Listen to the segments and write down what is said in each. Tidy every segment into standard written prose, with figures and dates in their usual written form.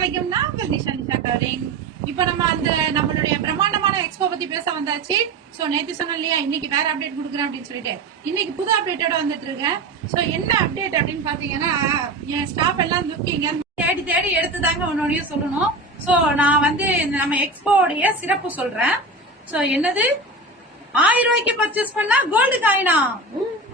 வலைக்கும் நான் உங்கள் நிஷா கவரிங். இப்ப நம்ம அந்த நம்மளுடைய பிரம்மாண்டமான எக்ஸ்போ பத்தி பேச வந்தாச்சு. சோ நேத்து சொன்ன இல்லையா இன்னைக்கு வேற அப்டேட் கொடுக்குறேன் அப்படின்னு சொல்லிட்டு இன்னைக்கு புது அப்டேட்டோட வந்துட்டு இருக்கேன். சோ என்ன அப்டேட் அப்படின்னு பாத்தீங்கன்னா என் ஸ்டாஃப் எல்லாம் லுக்கிங்க தேடி தேடி எடுத்துதாங்க உன்னோடையும் சொல்லணும். சோ நான் வந்து நம்ம எக்ஸ்போடைய சிறப்பு சொல்றேன். சோ என்னது 1000 ரூபாய்க்கு பர்ச்சேஸ் பண்ணா கோல்டு காயினா?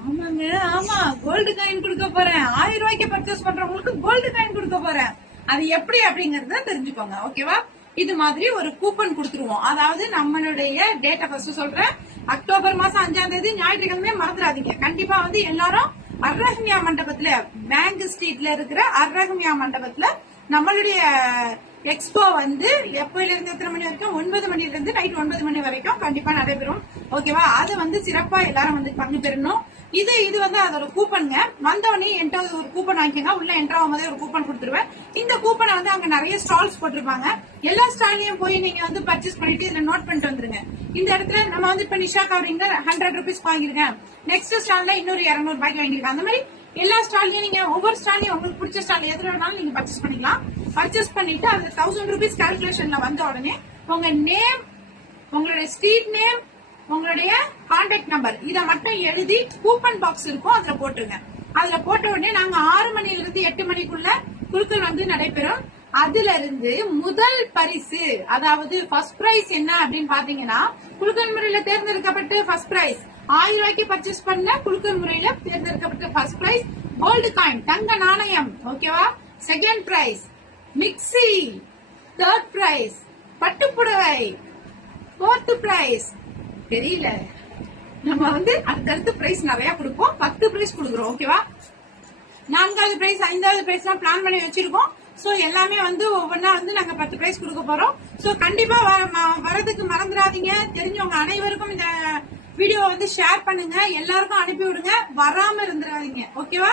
ஆமாங்க, ஆமா, கோல்டு காயின் கொடுக்க போறேன். 1000 ரூபாய்க்கு பர்ச்சேஸ் பண்றவங்களுக்கு கோல்டு காயின் கொடுக்க போறேன். அது எப்படி அப்படிங்கறத தெரிஞ்சுக்கோங்க, ஓகேவா? இது மாதிரி ஒரு கூப்பன் கொடுத்துருவோம். அதாவது நம்மளுடைய டேட்டா ஃபர்ஸ்ட் சொல்றேன். அக்டோபர் மாசம் 5ஆம் தேதி ஞாயிற்றுக்கிழமை மறந்துடாதீங்க. கண்டிப்பா வந்து எல்லாரும் அர்ரஹ்மியா மண்டபத்துல, பேங்க் ஸ்ட்ரீட்ல இருக்கிற அர்ரஹ்மியா மண்டபத்துல நம்மளுடைய எக்ஸ்போ வந்து எப்பயில இருந்து எத்தனை மணி வரைக்கும்? 9 மணில இருந்து நைட் 9 மணி வரைக்கும் கண்டிப்பா நடைபெறும், ஓகேவா? அது வந்து சிறப்பா எல்லாரும் வந்து பங்கு பெறணும். இது வந்து அதோட கூப்பனுங்க. வந்தவொடனே என்கிட்ட ஒரு கூப்பன் வாங்கிக்கோங்க. உள்ள என்ட்ரு ஆகும் போதே ஒரு கூப்பன் கொடுத்துருவேன். இந்த கூப்பனை வந்து அங்க நிறைய ஸ்டால்ஸ் போட்டிருப்பாங்க. எல்லா ஸ்டால்லையும் போய் நீங்க வந்து பர்ச்சேஸ் பண்ணிட்டு இதுல நோட் பண்ணிட்டு வந்துருங்க. இந்த இடத்துல நம்ம வந்து இப்ப நிஷா கவரிங்ல 100 rupees வாங்கிருக்கேன், நெக்ஸ்ட் ஸ்டால்ல இன்னொரு 200 ரூபாய்க்கு வாங்கிருக்கேன். அந்த மாதிரி எல்லா ஸ்டால்லையும் நீங்க ஒவ்வொரு ஸ்டால்லையும் உங்களுக்கு பிடிச்ச ஸ்டால் எதுல வேணாலும் நீங்க பர்ச்சேஸ் பண்ணிக்கலாம். பர்ச்சேஸ் பண்ணிட்டு அந்த 1000 rupees கால்குலேஷன்ல வந்த உடனே உங்க நேம், உங்களுடைய ஸ்ட்ரீட் நேம், உங்களுடைய கான்டாக்ட் நம்பர் இத மட்டும் எழுதி கூப்பன் பாக்ஸ் இருக்கும் அதுல போட்டுருங்க. அதுல போட்ட உடனே நாங்க 6 மணில இருந்து 8 மணிக்குள்ள குழுக்கள் வந்து நடைபெறும். அதுல இருந்து முதல் பரிசு, அதாவது ஃபர்ஸ்ட் பிரைஸ் என்ன அப்படின்னு பாத்தீங்கன்னா, குழுக்கள் முறையில தேர்ந்தெடுக்கப்பட்டு ஃபர்ஸ்ட் பிரைஸ் 1000 ரூபாய்க்கு பர்ச்சேஸ் பண்ண குழுக்கள் முறையில தேர்ந்தெடுக்கப்பட்ட ஃபர்ஸ்ட் பிரைஸ் கோல்டு காயின், தங்க நாணயம், ஓகேவா? Second prize mixie, third prize பட்டுப்புடவை, ஃபோர்த் பிரைஸ் தெரியல, நம்ம வந்து அதுக்கடுத்து பிரைஸ் நிறைய கொடுப்போம். 10 பிரைஸ் கொடுக்குறோம், ஓகேவா? 4வது பிரைஸ் 5வது பிரைஸ் எல்லாம் பிளான் பண்ணி வச்சிருக்கோம். சோ எல்லாமே வந்து ஒவ்வொன்னா வந்து நாங்க 10 பிரைஸ் கொடுக்க போறோம். சோ கண்டிப்பா வரதுக்கு மறந்துடாதீங்க. தெரிஞ்சவங்க அனைவருக்கும் இந்த வீடியோ வந்து ஷேர் பண்ணுங்க, எல்லாருக்கும் அனுப்பி விடுங்க, வராம இருந்துடாதீங்க, ஓகேவா?